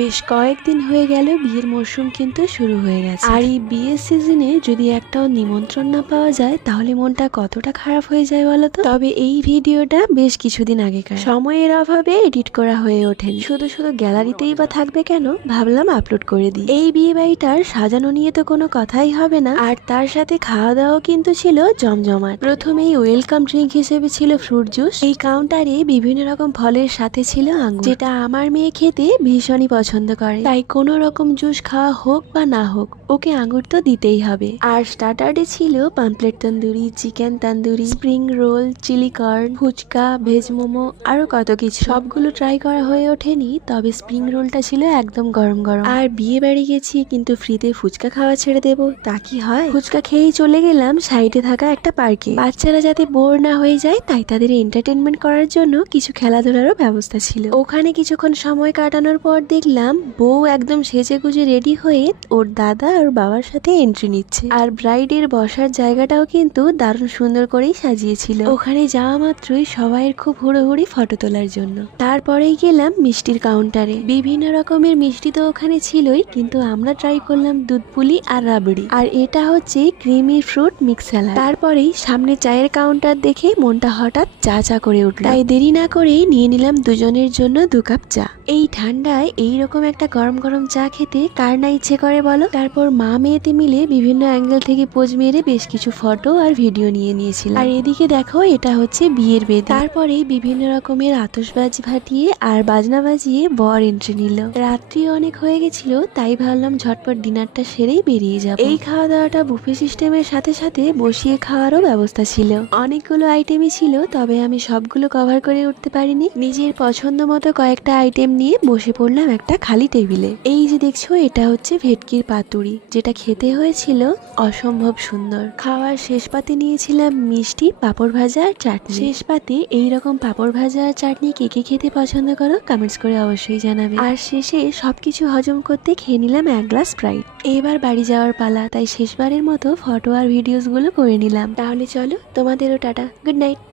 বেশ কয়েকদিন হয়ে গেল বিয়ের মরশুম কিন্তু শুরু হয়ে গেছে। আর এই বিয়ের সিজনে যদি একটাও নিমন্ত্রণ না পাওয়া যায় তাহলে মনটা কতটা খারাপ হয়ে যায় বলতো। তবে এই ভিডিওটা বেশ কিছুদিন আগেকার, সময়ের অভাবে এডিট করা হয়ে ওঠেনি। শুধু শুধু গ্যালারিতেই বা থাকবে কেন, ভাবলাম আপলোড করে দিই। এই বিয়ে বাড়িটার সাজানো নিয়ে তো কোনো কথাই হবে না, আর তার সাথে খাওয়া দাওয়া কিন্তু ছিল জমজমাট। প্রথমেই ওয়েলকাম ড্রিঙ্ক হিসেবে ছিল ফ্রুট জুস। এই কাউন্টারে বিভিন্ন রকম ফলের সাথে ছিল আঙ্গুর, যেটা আমার মেয়ে খেতে ভীষণই পছন্দ করে। তাই কোনো রকম জুস খাওয়া হোক বা না হোক, ওকে আঙ্গুর তো দিতেই হবে। আর স্টার্টারে ছিল pomfret tandoori, chicken tandoori, spring roll, chilli corn, phuchka, veg momo, আরো কত কিছু। সবগুলো ট্রাই করা হয়ে ওঠেনি, তবে স্প্রিং রোলটা ছিল একদম গরম গরম। আর বিয়ে বাড়ি গেছি কিন্তু ফ্রিতে ফুচকা খাওয়া ছেড়ে দেবো, তা কি হয়? ফুচকা খেয়েই চলে গেলাম সাইডে থাকা একটা পার্কে। বাচ্চারা যাতে বোর না হয়ে যায় তাই তাদের এন্টারটেনমেন্ট করার জন্য কিছু খেলাধুলারও ব্যবস্থা ছিল। ওখানে কিছুক্ষণ সময় কাটানোর পর দেখলাম বউ একদম সেজে গুজে রেডি হয়ে ওর দাদা আর বাবার সাথে এন্ট্রি নিচ্ছে। আর ব্রাইডের বসার জায়গাটাও কিন্তু দারুণ সুন্দর করেই সাজিয়েছিল। ওখানে যাওয়া মাত্রই সবাইয়ের খুব হুড়োহুড়ি ফটো তোলার জন্য। তারপরেই গেলাম মিষ্টির কাউন্টারে। বিভিন্ন রকমের মিষ্টি তো ওখানে ছিলই, কিন্তু আমরা ট্রাই করলাম দুধ পুলি আর রাবড়ি। আর এটা হচ্ছে ক্রিমি ফ্রুট মিক্স স্যালাড। তারপরেই সামনে চায়ের কাউন্টার দেখে মনটা হঠাৎ চা চা করে উঠল। তাই দেরি না করেই নিয়ে নিলাম দুজনের জন্য 2 কাপ চা। এই ঠান্ডায় এইরকম একটা গরম গরম চা খেতে কার না ইচ্ছে করে বলো। তারপর মা মেয়েতে মিলে বিভিন্ন অ্যাঙ্গেল থেকে পোজ মেরে বেশ কিছু ফটো আর ভিডিও নিয়ে নিয়েছিলাম। আর এদিকে দেখো, এটা হচ্ছে বিয়ের বেদি। তারপরে বিভিন্ন রকমের আতশবাজি ফাটিয়ে আর বাজনা বাজিয়ে বর এন্ট্রি নিল। রাত্রি অনেক হয়ে গেছিল, তাই ভাবলাম ঝটপট ডিনারটা সেরেই বেরিয়ে যাব। এই খাওয়া দাওয়াটা বুফে সিস্টেমের সাথে সাথে বসিয়ে খাওয়ারও ব্যবস্থা ছিল। অনেকগুলো আইটেমই ছিল, তবে আমি সবগুলো কভার করে উঠতে পারিনি। নিজের পছন্দ মতো কয়েকটা আইটেম নিয়ে বসে পড়লাম একটা খালি টেবিলে। এই যে দেখছো, এটা হচ্ছে ভেটকির পাতুরি, যেটা খেতে হয়েছিল অসম্ভব সুন্দর। খাওয়ার শেষ পাতে নিয়েছিলাম মিষ্টি, পাঁপড় ভাজা আর চাটনি। শেষ পাতে এইরকম পাঁপড় ভাজা আর চাটনি কে কে খেতে পছন্দ করো কমেন্টস করে অবশ্যই জানাবে। আর শেষে সবকিছু হজম করতে খেয়ে নিলাম 1 গ্লাস স্প্রাইট। এবার বাড়ি যাওয়ার পালা, তাই শেষবারের মতো ফটো আর ভিডিওস গুলো করে নিলাম। তাহলে চলো, তোমাদেরও টাটা, গুড নাইট।